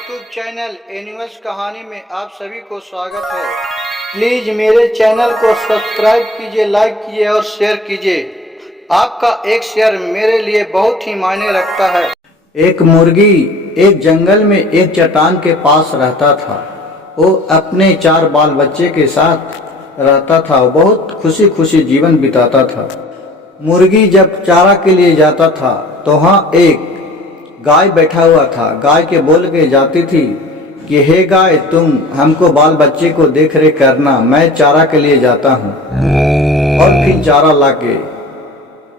YouTube channel animals कहानी में आप सभी को स्वागत है। प्लीज मेरे चैनल को सब्सक्राइब कीजिए, लाइक कीजिए और शेयर कीजिए। आपका एक शेयर मेरे लिए बहुत ही मायने रखता है। एक मुर्गी एक जंगल में एक चट्टान के पास रहता था। वो अपने 4 बाल बच्चे के साथ रहता था। वो बहुत खुशी खुशी जीवन बिताता था। मुर्गी जब चारा के लिए जाता था तो वहाँ एक गाय बैठा हुआ था। गाय के बोल के जाती थी कि हे गाय, तुम हमको बाल बच्चे को देख रेख करना, मैं चारा के लिए जाता हूँ। और फिर चारा लाके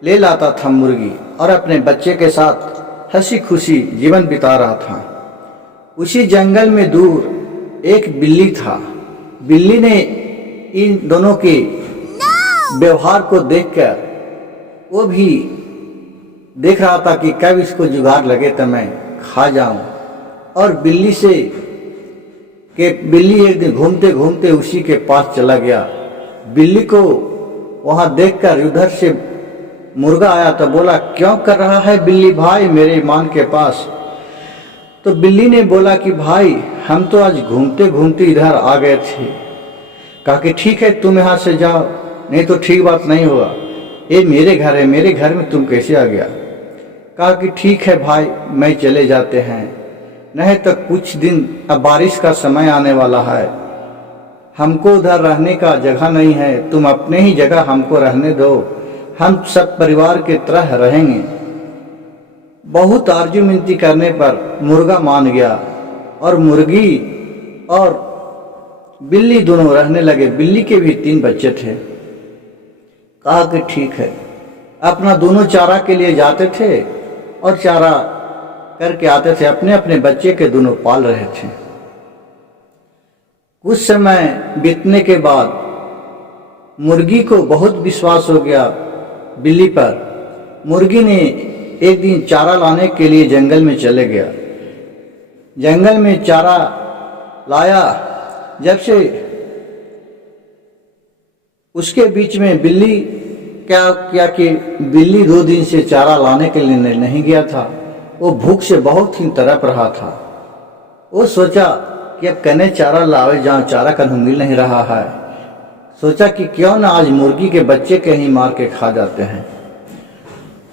ले लाता था मुर्गी और अपने बच्चे के साथ हंसी खुशी जीवन बिता रहा था। उसी जंगल में दूर एक बिल्ली था। बिल्ली ने इन दोनों के व्यवहार को देखकर वो भी देख रहा था कि कब इसको जुगाड़ लगे तो मैं खा जाऊं। और बिल्ली एक दिन घूमते घूमते उसी के पास चला गया। बिल्ली को वहां देखकर उधर से मुर्गा आया तो बोला, क्यों कर रहा है बिल्ली भाई मेरे मान के पास? तो बिल्ली ने बोला कि भाई, हम तो आज घूमते घूमते इधर आ गए थे। कहा कि ठीक है, तुम यहाँ से जाओ, नहीं तो ठीक बात नहीं होगा। ये मेरे घर है, मेरे घर में तुम कैसे आ गया? कहा कि ठीक है भाई, मैं चले जाते हैं, नहीं तो कुछ दिन अब बारिश का समय आने वाला है, हमको उधर रहने का जगह नहीं है, तुम अपने ही जगह हमको रहने दो, हम सब परिवार के तरह रहेंगे। बहुत आरजू मिनती करने पर मुर्गा मान गया और मुर्गी और बिल्ली दोनों रहने लगे। बिल्ली के भी 3 बच्चे थे। कहा कि ठीक है। अपना दोनों चारा के लिए जाते थे और चारा करके आते थे। अपने अपने बच्चे के दोनों पाल रहे थे। कुछ समय बीतने के बाद मुर्गी को बहुत विश्वास हो गया बिल्ली पर। मुर्गी ने एक दिन चारा लाने के लिए जंगल में चले गया। जंगल में चारा लाया। जब से उसके बीच में बिल्ली क्या किया कि बिल्ली 2 दिन से चारा लाने के लिए नहीं गया था। वो भूख से बहुत ही तड़प रहा था। वो सोचा कि अब कने चारा लावे जहाँ चारा कहीं मिल नहीं रहा है। सोचा कि क्यों ना आज मुर्गी के बच्चे के ही मार के खा जाते हैं।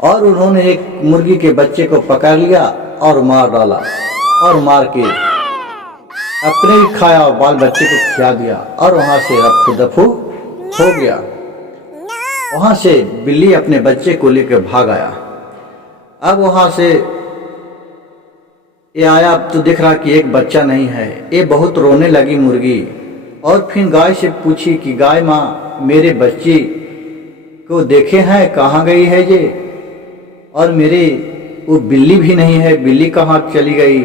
और उन्होंने एक मुर्गी के बच्चे को पकड़ लिया और मार डाला और मार के अपने ही खाया और बाल बच्चे को खिला दिया और वहां से रफ्फू दफू हो गया। वहां से बिल्ली अपने बच्चे को लेकर भाग आया। अब वहां से ये आया तो देख रहा कि एक बच्चा नहीं है। ये बहुत रोने लगी मुर्गी और फिर गाय से पूछी कि गाय माँ, मेरे बच्चे को देखे हैं, कहाँ गई है ये? और मेरे वो बिल्ली भी नहीं है, बिल्ली कहाँ चली गई?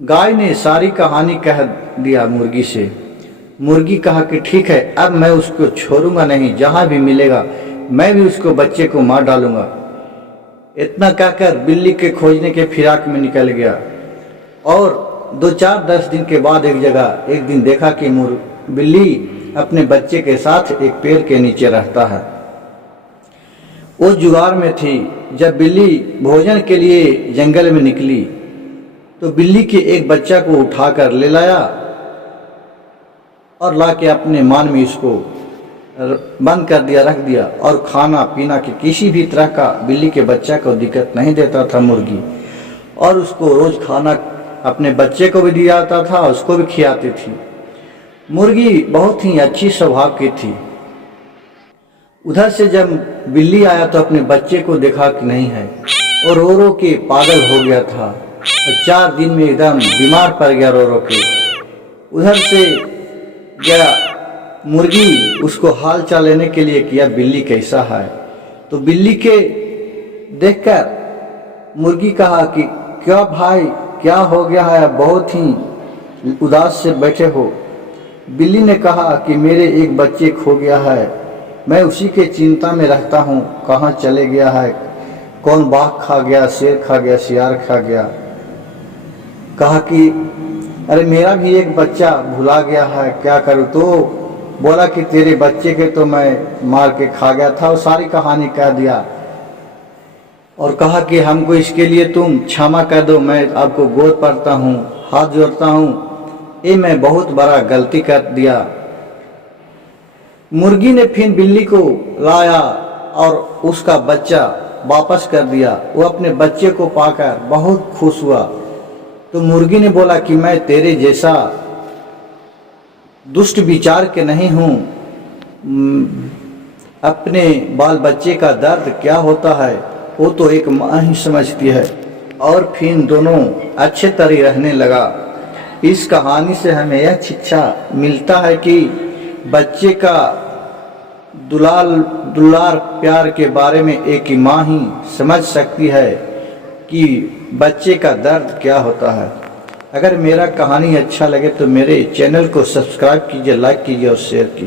गाय ने सारी कहानी कह दिया मुर्गी से। मुर्गी कहा कि ठीक है, अब मैं उसको छोड़ूंगा नहीं, जहां भी मिलेगा मैं भी उसको बच्चे को मार डालूंगा। इतना कहकर बिल्ली के खोजने के फिराक में निकल गया। और 2-4-10 दिन के बाद एक दिन देखा कि बिल्ली अपने बच्चे के साथ एक पेड़ के नीचे रहता है। वो जुगाड़ में थी। जब बिल्ली भोजन के लिए जंगल में निकली तो बिल्ली के एक बच्चा को उठाकर ले लाया और लाके अपने मान में इसको बंद कर दिया, रख दिया। और खाना पीना की किसी भी तरह का बिल्ली के बच्चा को दिक्कत नहीं देता था मुर्गी। और उसको रोज खाना अपने बच्चे को भी दिया जाता था, उसको भी खिलाती थी। मुर्गी बहुत ही अच्छी स्वभाव की थी। उधर से जब बिल्ली आया तो अपने बच्चे को देखा कि नहीं है और रो रो के पागल हो गया था और 4 दिन में एकदम बीमार पड़ गया रो रो के। उधर से गया मुर्गी उसको हाल चाल लेने के लिए किया, बिल्ली कैसा है? तो बिल्ली के देखकर मुर्गी कहा कि क्या भाई, क्या हो गया है, बहुत ही उदास से बैठे हो? बिल्ली ने कहा कि मेरे एक बच्चे खो गया है, मैं उसी के चिंता में रहता हूँ, कहाँ चले गया है, कौन बाघ खा गया, शेर खा गया, सियार खा गया। कहा कि अरे मेरा भी एक बच्चा भुला गया है, क्या करूँ? तो बोला कि तेरे बच्चे के तो मैं मार के खा गया था। और सारी कहानी कह दिया। और कहा कि हमको इसके लिए तुम क्षमा कर दो, मैं आपको गोद पड़ता हूँ, हाथ जोड़ता हूँ, ये मैं बहुत बड़ा गलती कर दिया। मुर्गी ने फिर बिल्ली को लाया और उसका बच्चा वापस कर दिया। वो अपने बच्चे को पाकर बहुत खुश हुआ। तो मुर्गी ने बोला कि मैं तेरे जैसा दुष्ट विचार के नहीं हूँ, अपने बाल बच्चे का दर्द क्या होता है वो तो एक माँ ही समझती है। और फिर दोनों अच्छे तरह रहने लगा। इस कहानी से हमें यह शिक्षा मिलता है कि बच्चे का दुलार प्यार के बारे में एक ही माँ ही समझ सकती है कि बच्चे का दर्द क्या होता है। अगर मेरा कहानी अच्छा लगे तो मेरे चैनल को सब्सक्राइब कीजिए, लाइक कीजिए और शेयर कीजिए।